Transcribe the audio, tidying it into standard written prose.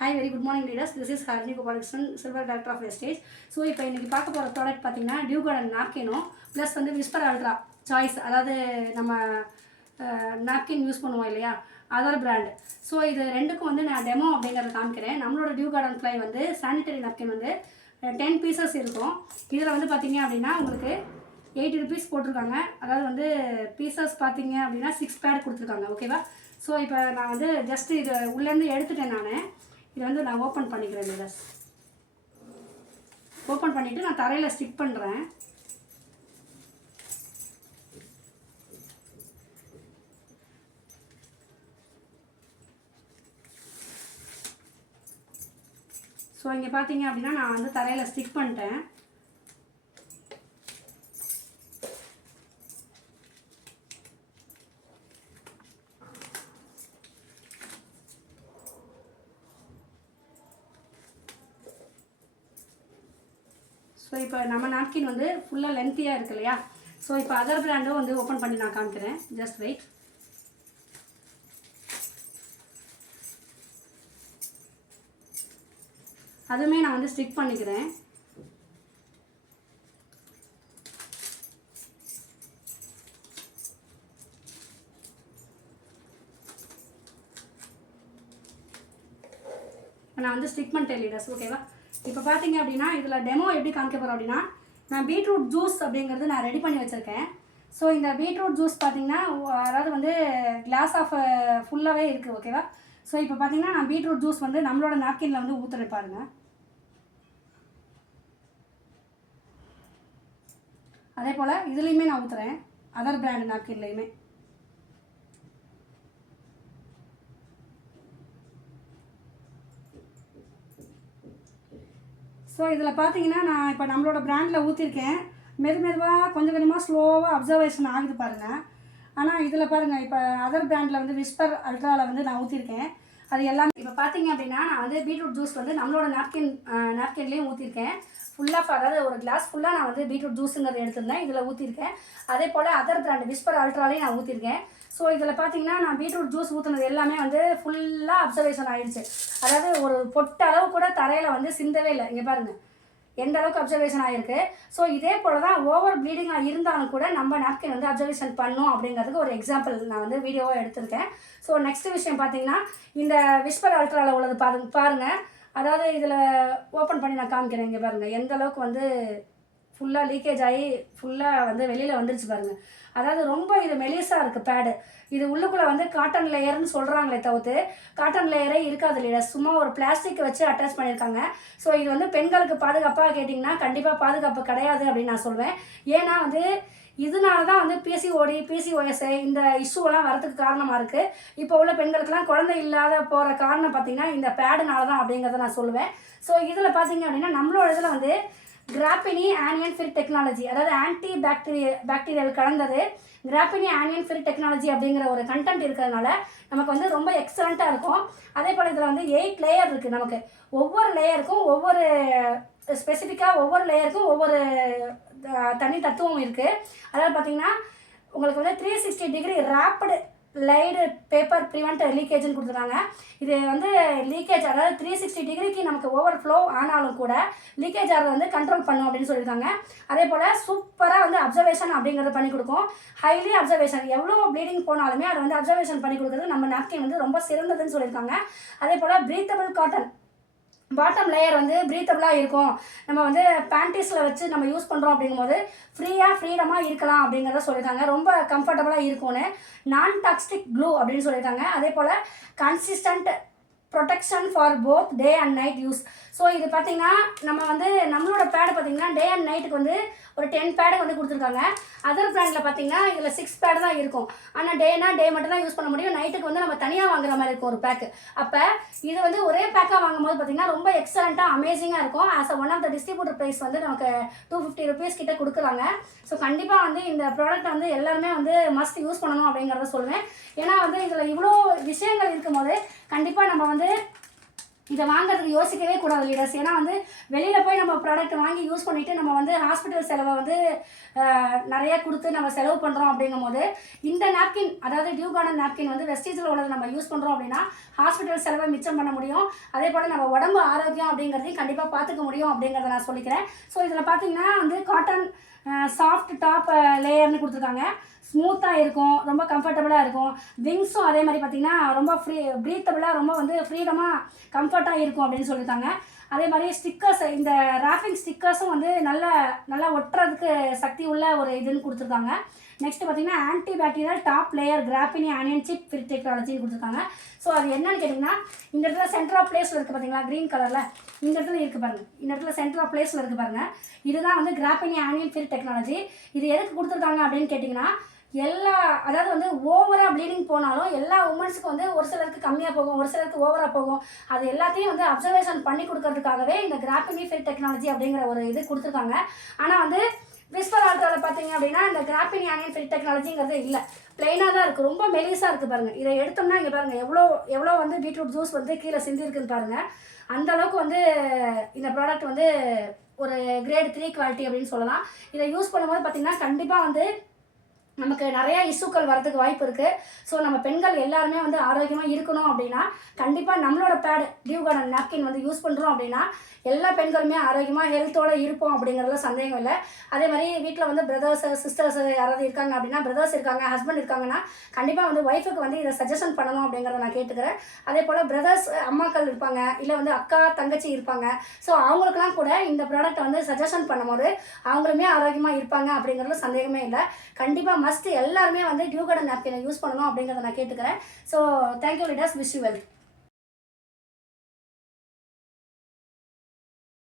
Hi, very good morning leaders. This is Harini Gopalakrishnan, Silver Director of Vestige. So இப்போ இன்றைக்கி பார்க்க போகிற product பார்த்தீங்கன்னா டியூ கார்டன் நாப்கினும் ப்ளஸ் வந்து விஸ்பர் அல்ட்ரா சாய்ஸ், அதாவது நம்ம நாப்கின் யூஸ் பண்ணுவோம் இல்லையா, அதோட பிராண்டு. ஸோ இது ரெண்டுக்கும் வந்து நான் டெமோ அப்படிங்கிறத காமிக்கிறேன். நம்மளோட டியூ கார்டன் ஃப்ளை வந்து சானிடரி நாப்கின் வந்து 10 பீசஸ் இருக்கும். இதில் வந்து பார்த்தீங்க அப்படின்னா உங்களுக்கு 80 rupees போட்டிருக்காங்க. அதாவது வந்து பீசஸ் பார்த்தீங்க அப்படின்னா 6 பேட் கொடுத்துருக்காங்க. ஓகேவா? ஸோ இப்போ நான் வந்து ஜஸ்ட் இதை உள்ளேருந்து எடுத்துட்டேன். இதை வந்து நான் ஓப்பன் பண்ணிக்கிறேன். லீடர்ஸ் ஓப்பன் பண்ணிவிட்டு நான் தரையில் ஸ்டிக் பண்ணுறேன். ஸோ இங்கே பார்த்தீங்க அப்படின்னா நான் வந்து தரையில் ஸ்டிக் பண்ணிட்டேன். ஸோ இப்போ நம்ம நாப்கின் வந்து ஃபுல்லாக லென்த்தியாக இருக்கு இல்லையா. ஸோ இப்போ அதர் பிராண்டும் வந்து ஓப்பன் பண்ணி நான் காமிக்கிறேன். Just wait. அதுவுமே நான் வந்து ஸ்டிக் பண்ணிக்கிறேன். நான் வந்து ஸ்டிக் பண்ணிட்டேன் லீடர்ஸ். ஓகேவா? இப்போ பார்த்தீங்க அப்படின்னா இதில் டெமோ எப்படி காமிக்க போகிறோம் அப்படின்னா, நான் பீட்ரூட் ஜூஸ் அப்படிங்கிறது நான் ரெடி பண்ணி வச்சுருக்கேன். ஸோ இந்த பீட்ரூட் ஜூஸ் பார்த்தீங்கன்னா அதாவது வந்து கிளாஸ் ஆஃப் ஃபுல்லாகவே இருக்குது. ஓகேவா? ஸோ இப்போ பார்த்தீங்கன்னா நான் பீட்ரூட் ஜூஸ் வந்து நம்மளோட நாப்கினில் வந்து ஊற்றுறேன் பாருங்கள். அதே போல் இதுலேயுமே நான் ஊற்றுறேன், அதர் பிராண்ட் நாப்கின்லேயுமே. ஸோ இதில் பார்த்தீங்கன்னா நான் இப்போ நம்மளோட பிராண்டில் ஊற்றிருக்கேன். மெதுவாக கொஞ்சம் கொஞ்சமாக ஸ்லோவாக அப்சர்வேஷன் ஆகுது பாருங்கள். ஆனால் இதில் பாருங்கள், இப்போ அதர் பிராண்டில் வந்து விஸ்பர் அல்ட்ராவில் வந்து நான் ஊற்றிருக்கேன். அது எல்லாமே இப்போ பார்த்தீங்க அப்படின்னா நான் வந்து பீட்ரூட் ஜூஸ் வந்து நம்மளோட நாப்கின்லேயும் ஊற்றிருக்கேன். ஃபுல்லாக அதாவது ஒரு கிளாஸ் ஃபுல்லாக நான் வந்து பீட்ரூட் ஜூஸுங்கிறது எடுத்திருந்தேன், இதில் ஊற்றிருக்கேன். அதே போல் அதர் பிராண்டு விஸ்பர் அல்ட்ராலையும் நான் ஊற்றிருக்கேன். ஸோ இதில் பார்த்தீங்கன்னா நான் பீட்ரூட் ஜூஸ் ஊற்றுனது எல்லாமே வந்து ஃபுல்லாக அப்சர்வேஷன் ஆகிடுச்சு. அதாவது ஒரு பொட்ட அளவு கூட தரையில் வந்து சிந்தவே இல்லை. இங்கே பாருங்கள் எந்த அளவுக்கு அப்சர்வேஷன் ஆகிருக்கு. ஸோ இதே போல் தான் ஓவர் ப்ளீடிங்காக இருந்தாலும் கூட நம்ம நாப்கின் வந்து அப்சர்வேஷன் பண்ணோம் அப்படிங்கிறதுக்கு ஒரு எக்ஸாம்பிள் நான் வந்து வீடியோவாக எடுத்திருக்கேன். ஸோ நெக்ஸ்ட் விஷயம் பார்த்தீங்கன்னா இந்த விஸ்பர் அல்ட்ராவில் உள்ளது பாருங்கள். அதாவது இதில் ஓப்பன் பண்ணி நான் காமிக்கிறேன். இங்கே பாருங்கள் எந்த அளவுக்கு வந்து ஃபுல்லாக லீக்கேஜ் ஆகி ஃபுல்லாக வந்து வெளியில் வந்துருச்சு பாருங்கள். அதாவது ரொம்ப இது மெலிசாக இருக்குது பேடு. இது உள்ளுக்குள்ளே வந்து காட்டன் லேயர்னு சொல்கிறாங்களே தவிர்த்து காட்டன் லேயரே இருக்காது இல்லையா, சும்மா ஒரு பிளாஸ்டிக் வச்சு அட்டாச் பண்ணியிருக்காங்க. ஸோ இது வந்து பெண்களுக்கு பாதுகாப்பாக கேட்டிங்கன்னா கண்டிப்பாக பாதுகாப்பு கிடையாது அப்படின்னு நான் சொல்வேன். ஏன்னா வந்து இதனால தான் வந்து பிசிஓஎஸ் இந்த இஷ்யூவெல்லாம் வரதுக்கு காரணமாக இருக்குது. இப்போ உள்ள பெண்களுக்கெல்லாம் குழந்தை இல்லாத போகிற காரணம் பார்த்திங்கன்னா இந்த பேடுனால தான் அப்படிங்கிறத நான் சொல்லுவேன். ஸோ இதில் பார்த்திங்க அப்படின்னா நம்மளோட இதில் வந்து கிராபினி ஆனியன் ஃப்ரீ டெக்னாலஜி, அதாவது ஆன்டி பாக்டீரியல் கலந்தது கிராபினி ஆனியன் ஃப்ரீ டெக்னாலஜி அப்படிங்கிற ஒரு கண்டென்ட் இருக்கிறதுனால நமக்கு வந்து ரொம்ப எக்ஸலண்ட்டாக இருக்கும். அதே போல் இதில் வந்து 8 லேயர் இருக்குது. நமக்கு ஒவ்வொரு லேயருக்கும் ஒவ்வொரு ஸ்பெசிஃபிக்காக ஒவ்வொரு லேயருக்கும் ஒவ்வொரு தனி தத்துவம் இருக்குது. அதாவது பார்த்திங்கன்னா உங்களுக்கு வந்து 360 degree rapid light paper prevent லீக்கேஜ்னு கொடுத்துருக்காங்க. இது வந்து லீக்கேஜ் அதாவது 360 டிகிரிக்கு நமக்கு ஓவர் ஃப்ளோ ஆனாலும் கூட லீக்கேஜ் ஆகிறத வந்து கண்ட்ரோல் பண்ணும் அப்படின்னு சொல்லியிருக்காங்க. அதே போல் சூப்பராக வந்து அப்சர்வேஷன் அப்படிங்கிறத பண்ணி கொடுக்கும். ஹைலி அப்சர்வேஷன் எவ்வளோ ப்ளீடிங் போனாலுமே அதை வந்து அப்சர்வேஷன் பண்ணி கொடுக்குறது நம்ம நாப்கின் வந்து ரொம்ப சிறந்ததுன்னு சொல்லியிருக்காங்க. அதே போல் ப்ரீத்தபிள் காட்டன் பாட்டம் லேயர் வந்து ப்ரீத்தபிளாக இருக்கும். நம்ம வந்து பேண்டீஸில் வச்சு நம்ம யூஸ் பண்ணுறோம் அப்படிங்கும்போது ஃப்ரீடமாக இருக்கலாம் அப்படிங்கிறத சொல்லியிருக்காங்க. ரொம்ப கம்ஃபர்டபுளாக இருக்கும்னு. நான் டாக்ஸிக் க்ளூ அப்படின்னு சொல்லியிருக்காங்க. அதே போல் consistent protection for both day and night use. So இது பார்த்திங்கன்னா நம்ம வந்து நம்மளோட பேடு பார்த்திங்கன்னா டே அண்ட் நைட்டுக்கு வந்து ஒரு 10 பேடு வந்து கொடுத்துருக்காங்க. அதர் பிராண்டில் பார்த்திங்கன்னா இதில் 6 பேடு தான் இருக்கும். ஆனால் டே மட்டும் தான் யூஸ் பண்ண முடியும். நைட்டுக்கு வந்து நம்ம தனியாக வாங்குற மாதிரி இருக்கும் ஒரு பேக்கு. அப்போ இது வந்து ஒரே பேக்காக வாங்கும்போது பார்த்திங்கன்னா ரொம்ப எக்ஸலண்ட்டாக அமேசிங்காக இருக்கும். As one of the distributor price வந்து நமக்கு 250 rupees கிட்ட கொடுக்குறாங்க. ஸோ கண்டிப்பாக வந்து இந்த ப்ராடக்ட் வந்து எல்லாருமே வந்து மஸ்ட் யூஸ் பண்ணணும் அப்படிங்கிறத சொல்லுவேன். ஏன்னா வந்து இதில் இவ்வளோ விஷயங்கள் இருக்கும்போது கண்டிப்பாக நம்ம வந்து இதை வாங்குறதுக்கு யோசிக்கவே கூடாது லீடர்ஸ். ஏன்னா வந்து வெளியில் போய் நம்ம ப்ராடக்ட் வாங்கி யூஸ் பண்ணிவிட்டு நம்ம வந்து ஹாஸ்பிட்டல் செலவை வந்து நிறைய கொடுத்து நம்ம செலவு பண்ணுறோம். அப்படிங்கும் போது இந்த நாப்கின், அதாவது டியூ கார்டன் நாப்கின் வந்து வெஸ்டீஜில் உள்ளதை நம்ம யூஸ் பண்ணுறோம் அப்படின்னா ஹாஸ்பிட்டல் செலவை மிச்சம் பண்ண முடியும். அதே போல் நம்ம உடம்பு ஆரோக்கியம் அப்படிங்கிறதையும் கண்டிப்பாக பார்த்துக்க முடியும் அப்படிங்கிறத நான் சொல்லிக்கிறேன். ஸோ இதில் பார்த்தீங்கன்னா வந்து காட்டன் சாஃப்ட் டாப் லேயர்னு கொடுத்துருக்காங்க. ஸ்மூத்தாக இருக்கும், ரொம்ப கம்ஃபர்டபுளாக இருக்கும். விங்ஸும் அதே மாதிரி பார்த்திங்கன்னா ரொம்ப ப்ரீத்தபுளாக, ரொம்ப வந்து ஃப்ரீடமாக கம்ஃபர்ட்டாக இருக்கும் அப்படின்னு சொல்லியிருக்காங்க. அதே மாதிரி ஸ்டிக்கர்ஸ், இந்த ராப்பிங் ஸ்டிக்கர்ஸும் வந்து நல்லா ஒட்டுறதுக்கு சக்தி உள்ள ஒரு இதுன்னு கொடுத்துருக்காங்க. நெக்ஸ்ட் பார்த்திங்கன்னா ஆன்டி பேக்டீரியல் டாப் லேயர் கிராஃபினி ஆனியன் சிப் ஃப்ரீ டெக்னாலஜின்னு கொடுத்துருக்காங்க. ஸோ அது என்னன்னு கேட்டிங்கன்னா, இந்த இடத்துல சென்டர் ஆஃப் பிளேஸில் இருக்குது பார்த்தீங்களா, க்ரீன் கலரில் இந்த இடத்துல இருக்குது பாருங்கள். இந்த இடத்துல சென்டர் ஆஃப் பிளேஸில் இருக்குது பாருங்கள். இதுதான் வந்து கிராஃபினி ஆனியன் ஃப்ரீ டெக்னாலஜி. இது எதுக்கு கொடுத்துருக்காங்க அப்படின்னு கேட்டிங்கன்னா, அதாவது வந்து ஓவராக ப்ளீடிங் போனாலும் எல்லா உமன்ஸுக்கும் வந்து ஒரு சிலருக்கு கம்மியாக போகும், ஒரு சிலருக்கு ஓவராக போகும். அது எல்லாத்தையும் வந்து அப்சர்வேஷன் பண்ணி கொடுக்கறதுக்காகவே இந்த கிராஃபினி ஃப்ரீ டெக்னாலஜி அப்படிங்கிற ஒரு இது கொடுத்துருக்காங்க. ஆனால் வந்து விஸ்பர் அல்ட்ராவில் பார்த்தீங்க அப்படின்னா இந்த கிராஃபினி ஆனியன் ஃப்ரீ டெக்னாலஜிங்கிறது இல்லை, பிளெயினாக தான் இருக்குது. ரொம்ப மெலிசாக இருக்குது பாருங்கள். இதை எடுத்தோம்னா இங்கே பாருங்கள் எவ்வளோ வந்து பீட்ரூட் ஜூஸ் வந்து கீழே சிந்திருக்குன்னு பாருங்கள். அந்தளவுக்கு வந்து இந்த ப்ராடக்ட் வந்து ஒரு கிரேட் 3 குவாலிட்டி அப்படின்னு சொல்லலாம். இதை யூஸ் பண்ணும்போது பார்த்திங்கன்னா கண்டிப்பாக வந்து நமக்கு நிறையா இஷ்யூக்கள் வரதுக்கு வாய்ப்பு இருக்குது. ஸோ நம்ம பெண்கள் எல்லாருமே வந்து ஆரோக்கியமாக இருக்கணும் அப்படின்னா கண்டிப்பாக நம்மளோட பேட் டியூ கார்டன் நாப்கின் வந்து யூஸ் பண்ணுறோம் அப்படின்னா எல்லா பெண்களுமே ஆரோக்கியமாக ஹெல்த்தோடு இருப்போம் அப்படிங்கிறதுல சந்தேகம் இல்லை. அதே மாதிரி வீட்டில் வந்து பிரதர்ஸ் சிஸ்டர்ஸ் யாராவது இருக்காங்க அப்படின்னா, பிரதர்ஸ் இருக்காங்க, ஹஸ்பண்ட் இருக்காங்கன்னா கண்டிப்பாக வந்து ஒய்ஃபுக்கு வந்து இதை சஜஷன் பண்ணணும் அப்படிங்கிறத நான் கேட்டுக்கிறேன். அதே போல் பிரதர்ஸ் அம்மாக்கள் இருப்பாங்க, இல்லை வந்து அக்கா தங்கச்சி இருப்பாங்க. ஸோ அவங்களுக்குலாம் கூட இந்த ப்ராடக்ட்டை வந்து சஜஷன் பண்ணும்போது அவங்களுமே ஆரோக்கியமாக இருப்பாங்க அப்படிங்கிறதுல சந்தேகமே இல்லை. கண்டிப்பாக மஸ்ட் எல்லாருமே வந்து டியூ கார்டன் நாப்கினை யூஸ் பண்ணணும் அப்படிங்கிறத நான் கேட்டுக்கிறேன். So thank you leaders, wish you well.